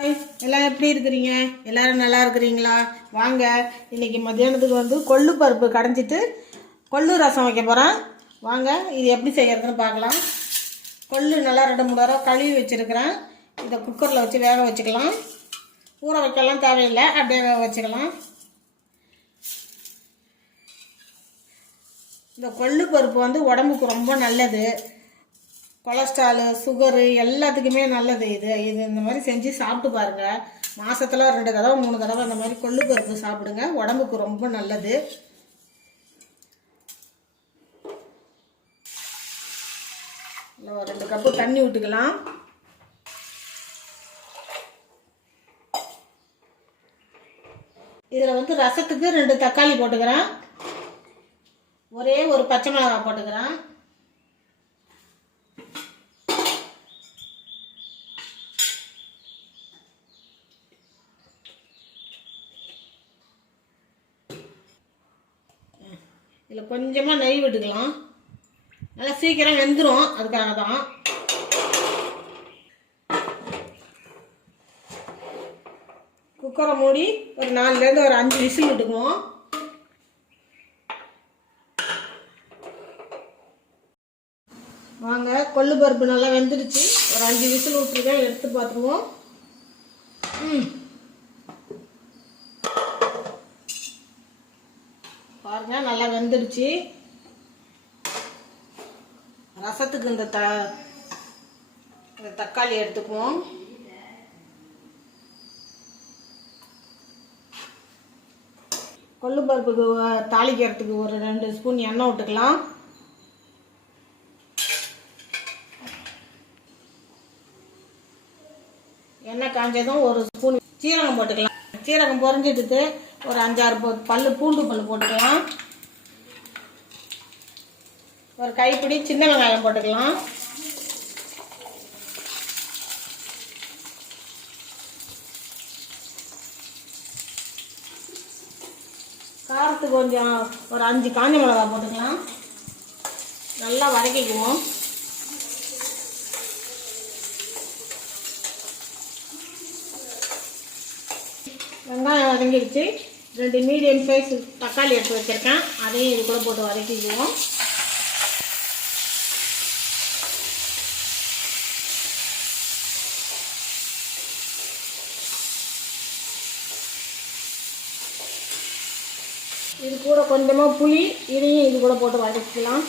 Hi, எல்லாரும் எப்படி இருக்கிறீங்க? எல்லாரும் நல்லா இருக்கிறீங்களா? வாங்க, இன்னைக்கு மத்தியானத்துக்கு கொள்ளு பருப்பு கடைஞ்சிட்டு கொள்ளு ரசம் வைக்க போகிறேன். வாங்க, இது எப்படி செய்யறதுன்னு பார்க்கலாம். கொள்ளு நல்லா 2-3 தடவை கழுவி வச்சுருக்கிறேன். இதை குக்கரில் வச்சு வேக வச்சுக்கலாம். ஊற வைக்கலாம் தேவையில்லை, அப்படியே வேக வச்சுக்கலாம். இந்த கொள்ளு பருப்பு உடம்புக்கு ரொம்ப நல்லது. கொலஸ்ட்ராலு, சுகரு எல்லாத்துக்குமே நல்லது. இது இந்த மாதிரி செஞ்சு சாப்பிட்டு பாருங்கள். மாதத்தில் 2 தடவை 3 தடவை இந்த மாதிரி கொள்ளு பருப்பு சாப்பிடுங்க. உடம்புக்கு ரொம்ப நல்லது. ஒரு 2 கப்பு தண்ணி விட்டுக்கலாம். இதில் ரசத்துக்கு 2 தக்காளி போட்டுக்கிறேன். ஒரே ஒரு பச்சை மிளகாய் போட்டுக்கிறேன். இதில் கொஞ்சமாக நெய் விட்டுக்கலாம். நல்லா சீக்கிரம் வெந்துடும், அதுக்காக தான். குக்கரை மூடி ஒரு 4லேருந்து ஒரு 5 விசில் விட்டுக்குவோம். வாங்க, கொள்ளு பருப்பு நல்லா வெந்துடுச்சு. ஒரு 5 விசில் விட்டுருக்கேன், எடுத்து பார்த்துருவோம். பாருங்க, நல்லா வெந்துடுச்சு. ரசத்துக்கு இந்த தக்காளி எடுத்துக்குவோம். கொள்ளு பருப்புக்கு தாளிக்கிறதுக்கு ஒரு 2 ஸ்பூன் எண்ணெய் விட்டுக்கலாம். எண்ணெய் காஞ்சதும் ஒரு ஸ்பூன் சீரகம் போட்டுக்கலாம். சீரகம் பொரிஞ்சிட்டு ஒரு 5-6 பூண்டு பல்லு போட்டுக்கலாம். ஒரு கைப்பிடி சின்ன வெங்காயம் போட்டுக்கலாம். காரத்துக்கு கொஞ்சம் ஒரு 5 காஞ்ச மிளகாய் போட்டுக்கலாம். நல்லா வதக்கிக்குவோம். வெங்காயம் வதங்கிடுச்சு. 2 மீடியம் சைஸ் தக்காளி எடுத்து வச்சுருக்கேன், அதையும் இது கூட போட்டு வதக்கிக்குவோம். இது கூட கொஞ்சமாக புளி, இதையும் இது கூட போட்டு வதக்கிக்கலாம்.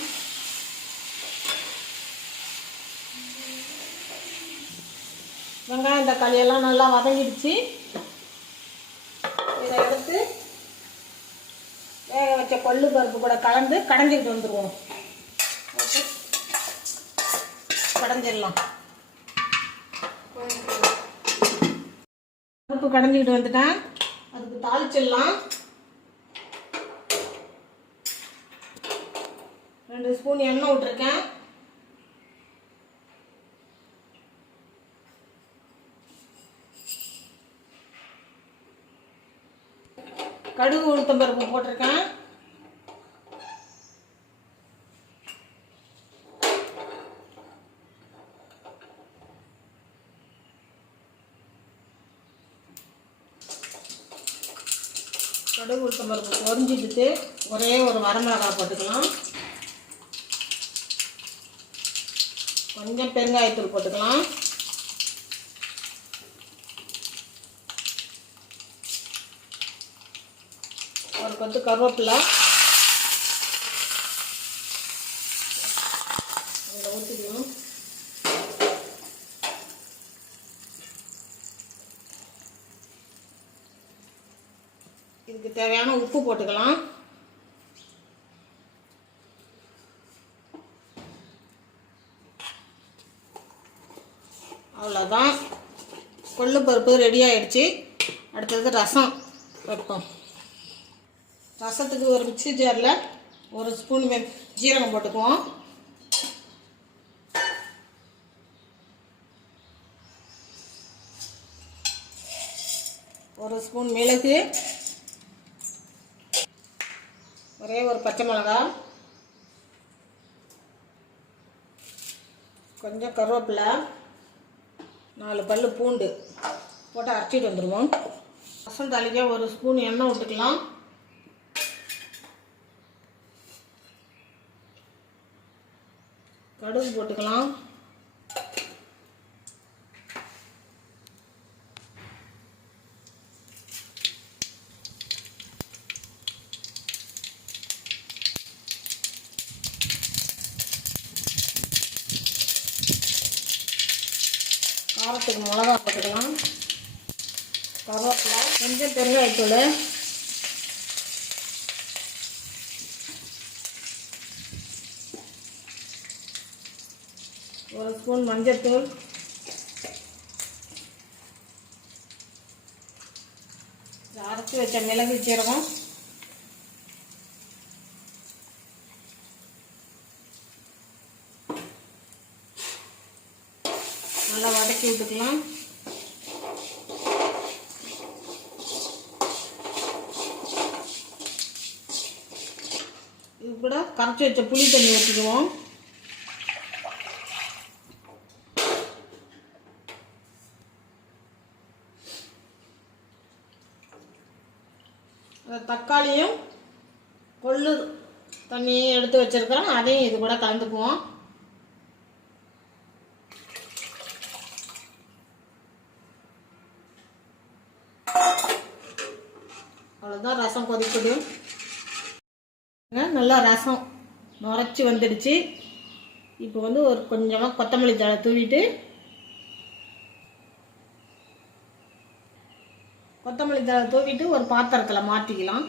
வெங்காயம் தக்காளி எல்லாம் நல்லா வதங்கிடுச்சு. இதை எடுத்து வேக வச்ச கொள்ளு பருப்பு கூட கலந்து கடைஞ்சிக்கிட்டு வந்துடுவோம். ஓகே, கடைஞ்சிடலாம். பருப்பு கடைஞ்சிக்கிட்டு வந்துட்டேன். அதுக்கு தாளிச்சிடலாம். 2 ஸ்பூன் எண்ணெய் விட்டுருக்கேன். கடுகு உளுத்தம் பருப்பு போட்டிருக்கேன். கடுகு உளுத்தம் பருப்பு பொரிஞ்சிட்டு ஒரே ஒரு வரமிளகாய் போட்டுக்கலாம். கொஞ்சம் பெருங்காயத்தூள் போட்டுக்கலாம். ஒரு கொத்து கருவேப்பிலை அதில் ஊற்றிக்கணும். இதுக்கு தேவையான உப்பு போட்டுக்கலாம். அவ்வளோதான், கொள்ளு பருப்பு ரெடி ஆகிடுச்சு. அடுத்தது ரசம் வைப்போம். ரசத்துக்கு ஒரு மிக்ஸி ஜாரில் ஒரு ஸ்பூன் ஜீரகம் போட்டுக்குவோம். ஒரு ஸ்பூன் மிளகு, ஒரே ஒரு பச்சை மிளகாய், கொஞ்சம் கருவேப்பிலை, 4 பல்லு பூண்டு போட்டு அரைச்சிட்டு வந்துடுவோம். ரசம் தாளிக்க ஒரு ஸ்பூன் எண்ணெய் விட்டுக்கலாம். கடுகு போட்டுக்கலாம். காரத்துக்கு மிளகா போட்டுக்கலாம். கருவேப்பிலை, கொஞ்சம் பெருங்காயத்தூள், ஒரு ஸ்பூன் மஞ்சள்தூள், அரைச்சி வச்ச மிளகு சீரகம், நல்லா வதக்கி விட்டுக்கலாம். இது கூட கரைச்சி வச்ச புளி தண்ணி ஊற்றிக்குவோம். தக்காளியும் கொள்ளு தண்ணியும் எடுத்து வச்சிருக்கிறோம், அதையும் இது கூட கலந்துக்குவோம். அவ்வளோதான், ரசம் கொதிக்குது. நல்லா ரசம் நுரைச்சி வந்துடுச்சு. இப்போ வந்து ஒரு கொஞ்சமாக கொத்தமல்லி தழை தூவிட்டு, ஒரு பாத்திரத்தில் மாற்றிக்கலாம்.